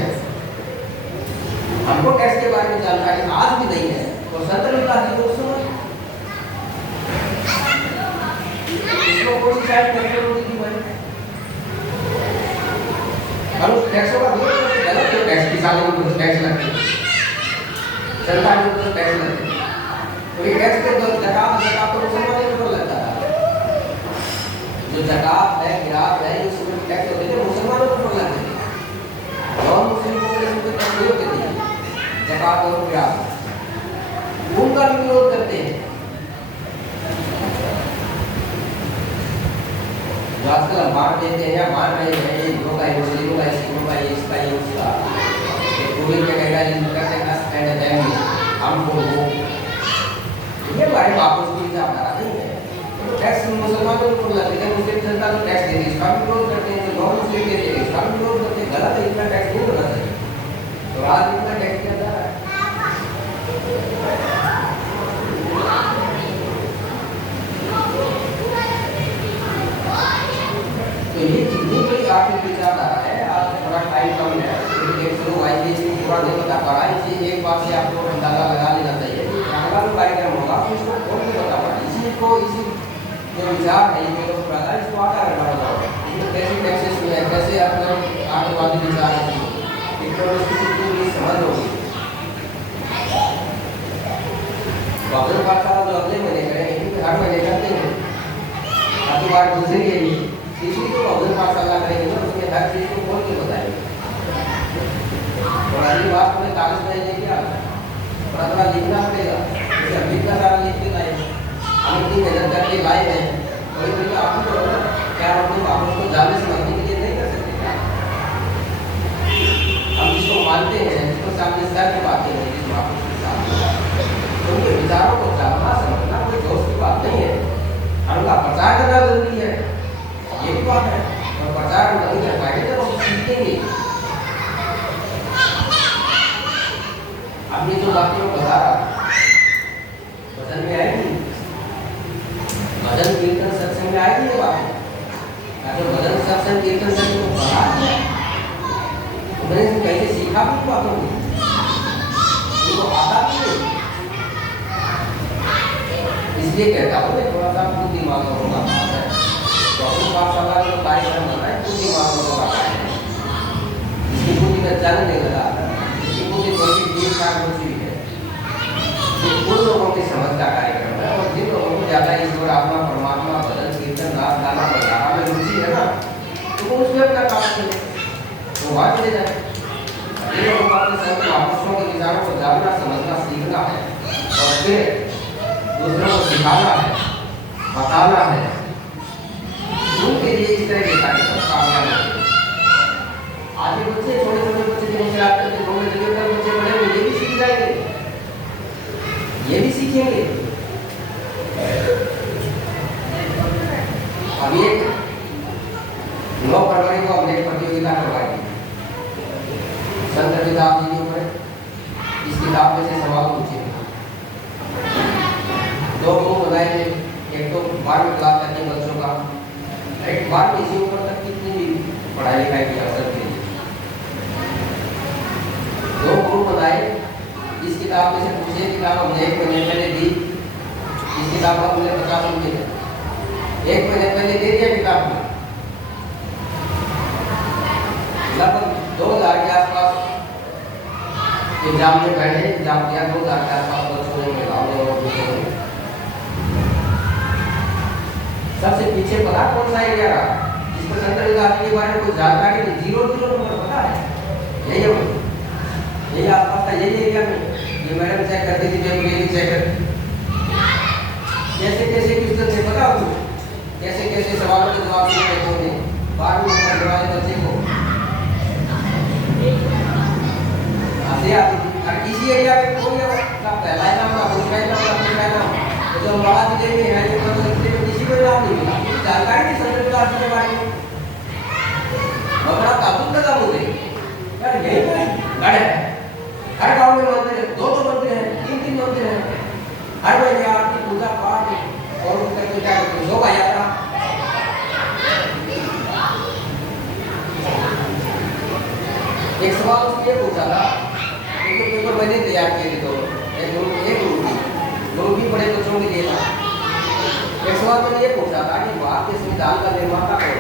हमको टैक्स के बारे में जानकारी आज भी नहीं है। तो संतरिता की दोस्तों इसको कोई साइंस टेक्नोलॉजी की बात और उस टैक्सों का गलत जो टैक्स किसानों को कुछ टैक्स लगते हैं, सरकार को कुछ टैक्स लगते हैं, तो ये टैक्स के तो जकात तो मुसलमानों को लगता था, जो जकात है गिरात है ये सब टैक्स होते थे मुसलमानों को लगते थे, और मुस्लिमों के लिए टैक्स नहीं होते थे, जकात और गिरात उनका भी विरोध करते हैं। जो आजकल हम मान देते हैं या मान रहे हैं, ये हिंदुओं का है, मुस्लिमों का है, सिखों का है, इसका है, उसका पूरे के कहेगा करने का स्टैंड है हमको वो ये बारे में आपस में विचारधारा नहीं है। तो टैक्स मुसलमानों को लगते हैं, मुस्लिम जनता को टैक्स देती है, इसका भी विरोध करते हैं, जो नॉन मुस्लिम देते हैं इसका भी विरोध करते हैं, गलत है, इतना टैक्स नहीं होना चाहिए। तो आज इतना टैक्स किया जा रहा है। तो ये जितनी बड़ी आर्थिक विचारधारा है, आज थोड़ा टाइम कम है, लेकिन शुरू आएगी पूरा नहीं बता पा रहा है, इसी एक बात से आपको अंदाजा लगा लेना चाहिए कि अगला जो कार्यक्रम होगा तो इसको कौन नहीं बता पा रहा, इसी को इसी जो विचार है ये लोग पूरा इसको आगे करना होगा, इसमें कैसे टैक्सेस में है, कैसे अपना आतंकवादी विचार है, इकोनॉमिक समझ होगी। अगले बात जो अगले महीने करेंगे, हर महीने करते हैं, अगली बार दूसरी है तीसरी तो अगले पाठशाला करेंगे ना, उसमें हर चीज को खोल के बताएंगे। और अगली बात हमें कागज में लेके आता है, थोड़ा थोड़ा लिखना पड़ेगा, जैसे अभी का सारा लिख के लाए, हम इतनी मेहनत करके लाए हैं, कोई कोई आप ही करो ना, क्या मतलब आप उसको जानने समझने के लिए नहीं कर सकते क्या? हम जिसको मानते हैं, जिसको सामने सर की बातें हैं, जिस बात के साथ उनके विचारों को जानना समझना कोई दोस्त की बात नहीं है, उनका प्रचार करना जरूरी है, ये भी बात है। और प्रचार नहीं कर पाएंगे जब हम सीखेंगे। अब ये जो बातें मैं बता रहा भजन में आएगी, भजन कीर्तन सत्संग में आएगी ये बात। अगर भजन सत्संग कीर्तन सत्संग को पढ़ा तो मैंने कहीं सीखा भी बातों को, उनको आता भी नहीं, इसलिए कहता हूँ मैं थोड़ा सा बुद्धि मांगा होगा पाठशाला जो कार्यक्रम होता है बुद्धि मांगों का कार्यक्रम, इसकी बुद्धि में चल नहीं लगा, इसकी बुद्धि थोड़ी ठीक ठाक होती है, उन लोगों की समझ का कार्यक्रम है। और जिन लोगों को ज़्यादा ईश्वर आत्मा परमात्मा भजन कीर्तन नाच गाना बजाना में रुचि है ना, तो वो उसमें अपना काम करें, तो वहाँ चले जाए। जिन लोगों को अपने संत महापुरुषों के विचारों को जानना समझना सीखना है और फिर दूसरों को सिखाना है, बताना है, उनके लिए इस तरह के कार्यक्रम कामयाब होते हैं। आज के बच्चे छोटे छोटे बच्चे जो मुझे आते हैं, घूमने जगह पर बच्चे बड़े हुए ये भी सीख जाएंगे, ये भी सीखेंगे। अभी एक 9 फरवरी को हमने एक प्रतियोगिता करवाई थी संत किताब जी के ऊपर, इस किताब में से सवाल पूछे, 2 ग्रुप बनाए थे, एक तो 12वीं क्लास तक के बच्चों का, एक बार इसी ऊपर तक कितनी भी पढ़ाई लिखाई की अवसर के लिए 2 ग्रुप बनाए। इस किताब में से पूछे, किताब हमने 1 महीने पहले दी, इस किताब का हमने 50 रुपये 1 महीने पहले दे दिया किताब को, लगभग 2000 एग्जाम में बैठे, एग्जाम दिया, 2000 के आसपास बच्चों ने महिलाओं ने और पुरुषों ने। सबसे पीछे पता कौन सा एरिया रहा जिसको सेंट्रल के बारे में कुछ जानकारी नहीं, 0 नंबर पता है, यही आसपास का यही एरिया में ये मैडम चेक करती थी, पेपर चेक करती कैसे कैसे क्वेश्चन से पता हो, कैसे कैसे सवालों के जवाब देते होंगे 12वीं नंबर वाले बच्चे को आते आते इसी एरिया में कोई का पहला नाम का दूसरा नाम तो जो बड़ा जिले में है जो जिले में किसी को नाम नहीं मिला, जानकारी नहीं संदर्भ राशि के बारे में बड़ा काबू का काम होते यार, यही कोई गढ़ है, हर गांव में मंदिर है, 2 मंदिर है, 3 मंदिर है, हर महीने आरती पूजा पाठ और करके क्या करते हैं शोभा यात्रा। एक सवाल उसने पूछा था, एक पेपर मैंने तैयार किए थे, एक भी बड़े बच्चों के लिए था। एक सवाल मैंने ये पूछा था कि भारत के संविधान का निर्माता कौन है,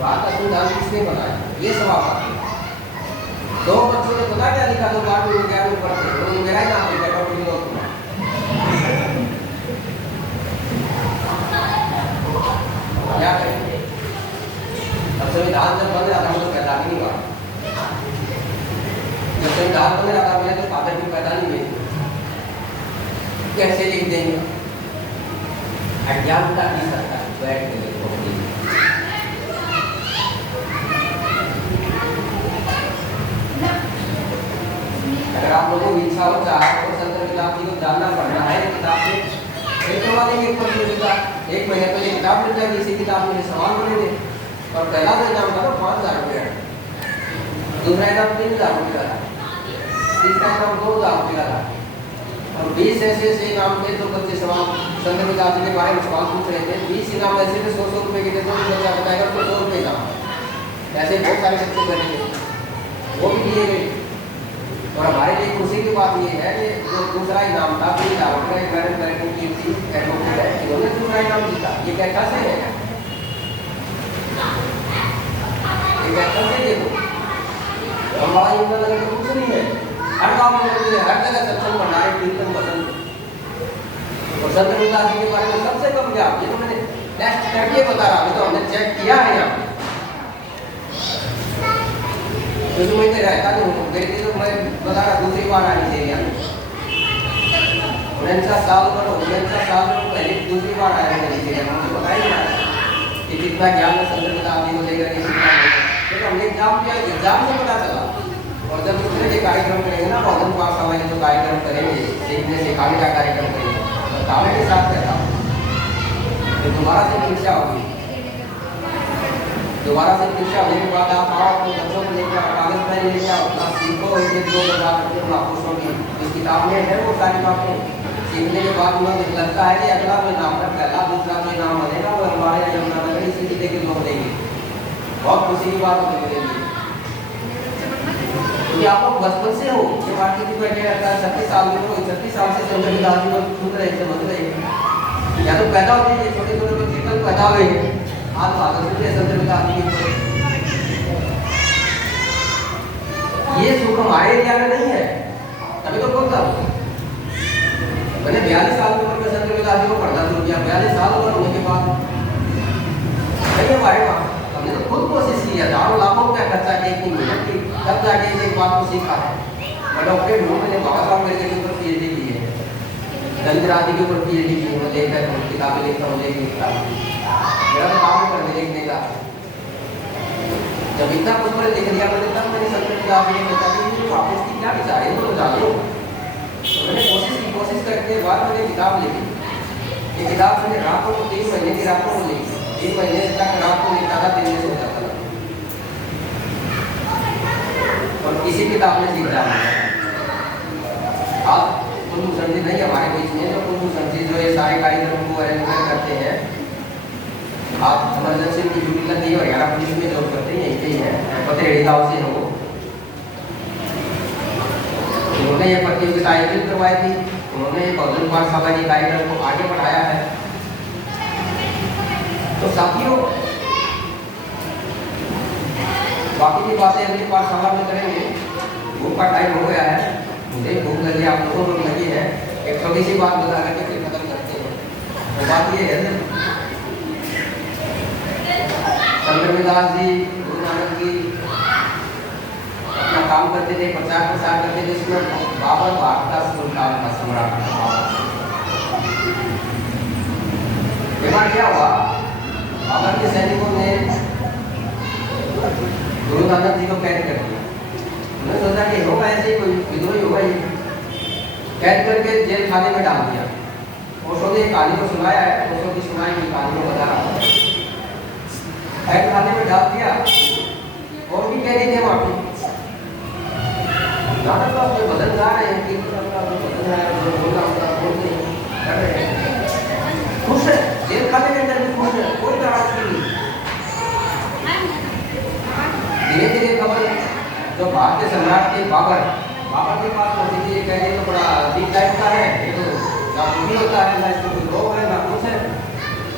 भारत का संविधान किसने बनाया, ये सवाल था। 2 बच्चों ने पता क्या लिखा, जो 12वीं में 11वीं पढ़ते हैं, उन्होंने मेरा ही नाम लिखा डॉक्टर विनोद कुमार। क्या करेंगे, अब संविधान जब बन रहा था तो पैदा भी नहीं हुआ, जब संविधान बन रहा था मेरे तो फादर भी पैदा नहीं हुए, कैसे लिख देंगे, अज्ञानता की सरकार बैठ गई। अगर आप लोगों की इच्छा हो चाहे तो संत किताब जी को जानना पड़ना है, किताब से एक करवा देंगे, प्रतियोगिता 1 महीने पहले किताब मिल जाएगी, इसी किताब में सवाल बने थे और पहला जो इनाम था 5000 रुपये, दूसरा इनाम 3000 रुपये का था, तीसरा इनाम 2000 रुपये का था और 20 ऐसे इनाम थे। तो बच्चे सवाल संत किताब जी के बारे में सवाल पूछ रहे थे, 20 इनाम ऐसे थे 100 रुपये के थे, तो बच्चा बताएगा तो 100 रुपये का, ऐसे बहुत सारे बच्चे बने थे, वो भी दिए गए। और हमारे लिए खुशी की बात ये है कि जो दूसरा इनाम था वो मैडम बैठने की थी, इन्होंने दूसरा इनाम जीता, ये कैसा से है, ये कैसा से देखो हमारा योगदान लगे तो कुछ नहीं है, हर गाँव में मंदिर है, हर जगह सत्संग भंडारे कीर्तन पसंद और संत रविदास जी के बारे में सबसे कम ज्ञान, ये तो मैंने टेस्ट करके बता रहा हूँ, तो हमने चेक किया है यहाँ तो मैं रहता नहीं हूँ, मेरे लिए तो मैं बता रहा दूसरी बार आई थी एरिया में 49 साल पहले दूसरी बार आया है मेरे एरिया में, मुझे पता ही नहीं आया कि कितना ज्ञान में संत किताब जी को लेकर के सीखना है। तो हमने एग्जाम किया, एग्जाम से पता चला और जब दूसरे जो कार्यक्रम करेंगे ना भोजन पास समय जो कार्यक्रम करेंगे, सीखने सिखाने का कार्यक्रम करेंगे, बताने के साथ कहता हूँ तो दोबारा से परीक्षा होगी, दोबारा से परीक्षा होने के बाद आप आओ अपने बच्चों को लेकर कागज पेन लेके आओ, अपना सीखो, एक 2 बजा करके महापुरुषों की इस किताब में है वो सारी बातें। सीखने के बाद मुझे लगता है कि अगला जो नाम है, पहला दूसरा जो नाम बनेगा वो हमारे यहाँ यमुनानगर इसी जिले के लोग देंगे, बहुत खुशी की बात होगी मेरे लिए, क्योंकि आप लोग बचपन से हो, ये बात की बैठे रहता है 36 साल में, 36 साल से संत रविदास जी को सुन रहे समझ रहे, या तो पैदा होते हैं छोटे छोटे बच्चे कल पैदा हुए आज भागवत के संत रविदास जी के, ये सुख हमारे एरिया में नहीं है, तभी तो बोलता हूँ। मैंने 42 साल की उम्र में संत रविदास जी को पढ़ना शुरू किया, 42 साल उम्र होने के बाद नहीं हमारे वहाँ हमने तो खुद कोशिश की है, हजारों लाखों रुपया खर्चा किया, इतनी मेहनत की, तब जाके इस बात को सीखा है। मैं डॉक्टर हूँ, मैंने बाबा साहब मेरे के ऊपर PhD की है, दलित आदि के ऊपर PhD की है, मैं लेकर किताबें लिखता हूँ, लिखता हूँ, मेरा तो काम है पढ़ने लिखने का। जब इतना कुछ मैंने लिख लिया मैंने, तब मैंने संत रविदास जी ने सोचा कि वापस की क्या विचार है तो जानो, तो मैंने कोशिश करके बाद मैंने किताब लिखी। ये किताब मैंने रातों को 3 महीने की रातों को लिखी, 3 महीने तक रात को लिखता था, दिन में सो जाता था और किसी किताब में सीख रहा है। आज कुलभूषण जी नहीं हमारे बीच में, जो कुलभूषण जी जो ये सारे कार्यक्रम को अरेंज करते हैं, आप इमरजेंसी की ड्यूटी लगती है, हरियाणा पुलिस में जॉब करते हैं, यहीं है, पत्रेड़ी गाँव से हो। उन्होंने ये प्रतियोगिता आयोजित करवाई थी, उन्होंने भोजन पाठशाला के कार्यक्रम को आगे बढ़ाया है। तो साथियों बाकी की बातें अगली पाठशाला में करेंगे, भूख का टाइम हो गया है, मुझे भूख लगी, आप लोगों को लगी है। एक छोटी सी बात बता करके फिर खत्म करते हैं। तो बात ये है संत रविदास जी, गुरु नानक जी अपना काम करते थे, प्रचार प्रसार करते थे। इसमें बाबर भारत का सुल्तान का सम्राट था। एक बार क्या हुआ, बाबर के सैनिकों ने गुरु नानक जी को कैद कर दिया। उन्होंने सोचा कि होगा ऐसे ही कोई विद्रोही होगा, ये कैद करके जेल खाने में डाल दिया। ओशो ने कहानी को सुनाया है, ओशो की सुनाई हुई कहानी को बता रहा हूँ। कैद खाने में डाल दिया और भी कैदी थे वहाँ पे। नाटक का कोई बदल गा रहे हैं, कीर्तन का कोई बदल रहा है, जो बोलना होता है बोलते कर रहे हैं, खुश है, जेल खाने के अंदर भी खुश है, कोई नाराज नहीं। धीरे धीरे खबर जो भारत के सम्राट थे बाबर के पास पहुंची थी। ये कहते तो बड़ा अजीब टाइप का है, ये तो ना दुखी होता है, ना इसको कोई रोग है, ना कुछ है,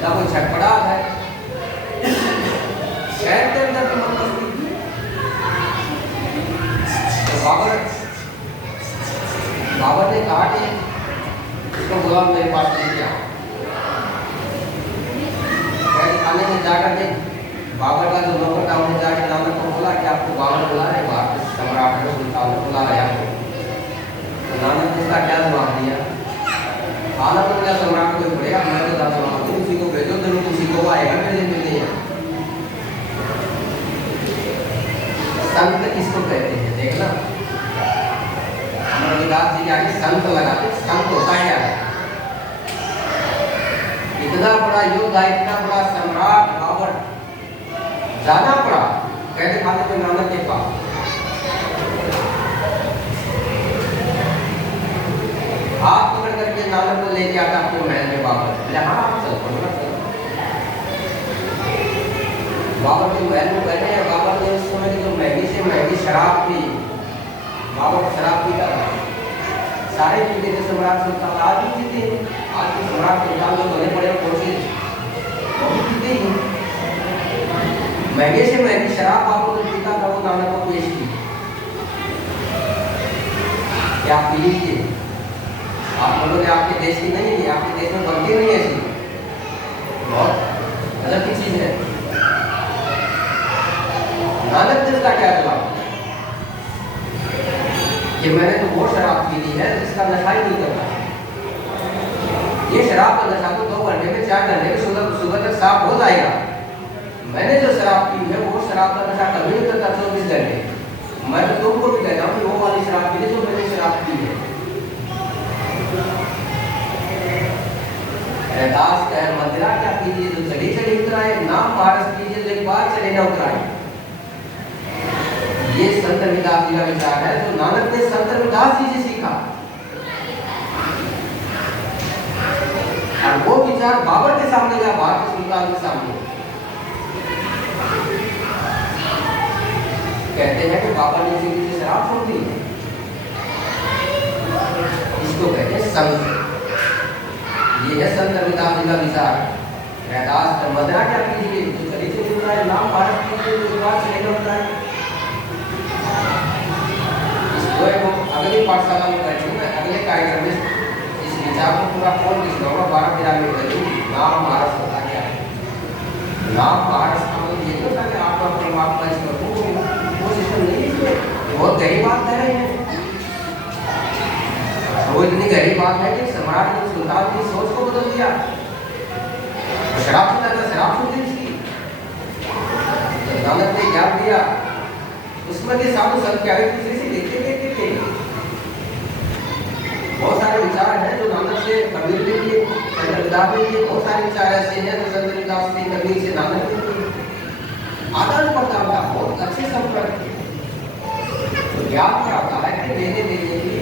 ना कोई छटपटाहट है। शहर के अंदर भी मन मस्ती। तो बाबर ने कहा कि इसको बुलाओ मेरे पास लेके आओ। खाने में जाकर के बाबर का जो नौकर था उन्हें जाकर नानक को बोला कि आपको बाबर बुला रहे, भारत सम्राट है सुल्तान बुला रहे आपको। तो नानक ने इसका क्या जवाब दिया, आना तो क्या सम्राट को पड़ेगा, मैं तो जवाब दूँ, उसी को भेजो, जरूर उसी को आएगा मेरे मिलने। संत किसको कहते हैं देखना, रविदास जी के आगे संत लगाते। संत होता क्या है? इतना बड़ा योद्धा, इतना बड़ा सम्राट बाबर जाना पड़ा कैद खाने में नानक के पास। हाथ पकड़ करके नानक को लेके आता अपने महल में बाबर। हाँ चल बाबर के महल में बैठे हैं। बाबर ने उस समय की जो महंगी से महंगी शराब थी, बाबर शराब पीता था, सारे पीते थे सम्राट सुल्तान, आज भी पीते हैं। आज के सम्राट सुल्तान जो बने पड़े कोशिश वो भी पीते ही। महंगे से महंगी शराब बाबर ने पीता था, वो नानक को पेश की, क्या पी लीजिए। आप लोगों ने आपके देश की नहीं है, आपके देश में बनती नहीं ऐसी, बहुत अलग की चीज है। नानक ने इसका क्या जवाब, कि मैंने तो वो शराब पी ली है जिसका नशा ही नहीं करता। ये शराब का नशा तो 2 घंटे में 4 घंटे में सुबह तक साफ हो जाएगा। मैंने जो शराब पी है वो शराब का नशा कभी नहीं करता 24 घंटे। मैं तो तुमको भी कहता हूँ कि वो वाली शराब पी ली जो मैंने शराब पी है। रहदास कह मदिरा क्या पीजिए जो चली चली उतराए, नाम पारस कीजिए जो एक बार चले न उतराए। ये संत रविदास जी का विचार है, जो नानक ने संत रविदास जी से सीखा। और वो विचार बाबर के सामने गया, भारत के सुल्तान के सामने। कहते हैं कि बाबर ने किसी से शराब छोड़ दी, इसको कहते हैं संत। ये है संत रविदास जी का विचार। रहदास मदिरा क्या कीजिए जो चली चली उतराए, नाम पारस कीजिए जो एक बार चले न उतराए। अगली पाठशाला में बैठूंगा, अगले कार्यक्रम में इस विचार को पूरा खोल दिखाऊंगा। 12-13 मिनट लगेगी। नाम पारस होता क्या है? नाम पारस का मतलब ये होता है कि आपका परमात्मा इसमें वो सिस्टम नहीं है। बहुत गहरी बात कह रहे हैं, वो इतनी गहरी बात है कि सम्राट ने सुल्तान की सोच को बदल दिया। शराब पीता था, शराब छूट गई उसकी। नानक ने ज्ञान दिया, उसमें के साधु संत क्या दूसरे से देखते थे। बहुत सारे विचार हैं जो नानक से कबीर ने किए, संत रविदास ने किए। बहुत सारे विचार ऐसे हैं जो संत रविदास से कबीर से नानक ने किए। आदान प्रदान का बहुत अच्छे संपर्क तो ज्ञान प्राप्त है कि देने देने की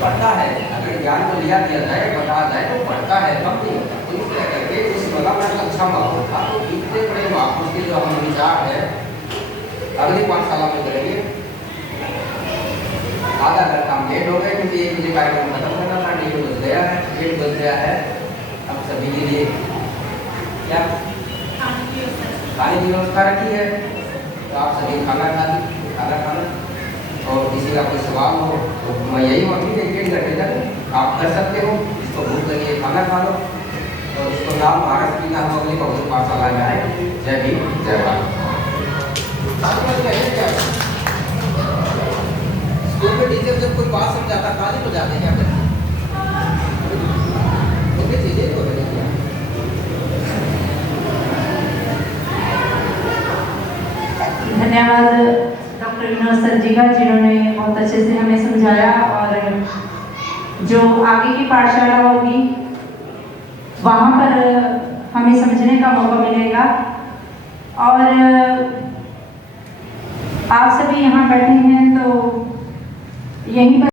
बढ़ता है। अगर ज्ञान को लिया दिया जाए, बताया जाए तो बढ़ता है, कम नहीं होता। तो इस तरह करके उस वाला में अच्छा माहौल था। तो इतने बड़े महापुरुष के जो हम विचार है अगली पाठशाला में करेंगे। आधा घंटा हम लेट हो गए क्योंकि 1 बजे कार्यक्रम खत्म करना था। 1:30 बज गया है, 1 बज गया है। अब सभी के लिए खाने की व्यवस्था रखी है, तो आप सभी खाना खा खाना खाना। और किसी का कोई सवाल हो तो मैं यही हूँ कि 1-1.5 घंटे तक आप कर सकते हो। जिसको भूख लगी है खाना खा लो, और जिसको नाम महाराज पीना हो अगली पब्लिक पाठशाला में आए। जय भीम जय भारत। स्कूल में टीचर जब कोई बात समझाता ताली बजाते क्या करते? चीजें तो धन्यवाद डॉक्टर विनोद सर जी का, जिन्होंने बहुत अच्छे से हमें समझाया। और जो आगे की पाठशाला होगी वहाँ पर हमें समझने का मौका मिलेगा। और आप सभी यहाँ बैठे हैं तो यहीं पर